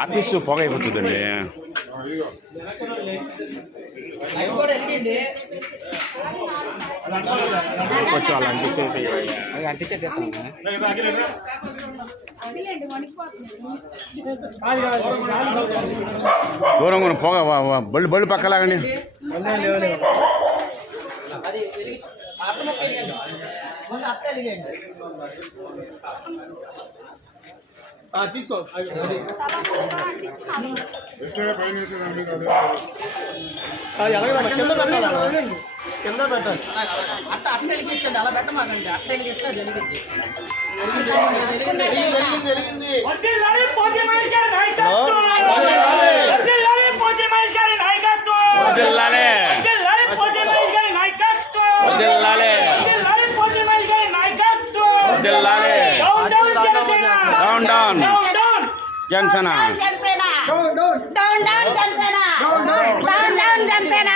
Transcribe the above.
Office పొగ అయిపోతుందండి. కొంచెం అలా దూరం కూడా పొగ బళ్ళు బళ్ళు పక్కలాగండి. తీసుకో కింద పెట్టాలి. అట్ట వెలిగించండి, అలా పెట్టమాకండి. అట్ట వెలిగిస్తే జరిగింది. Janasena down down Janasena.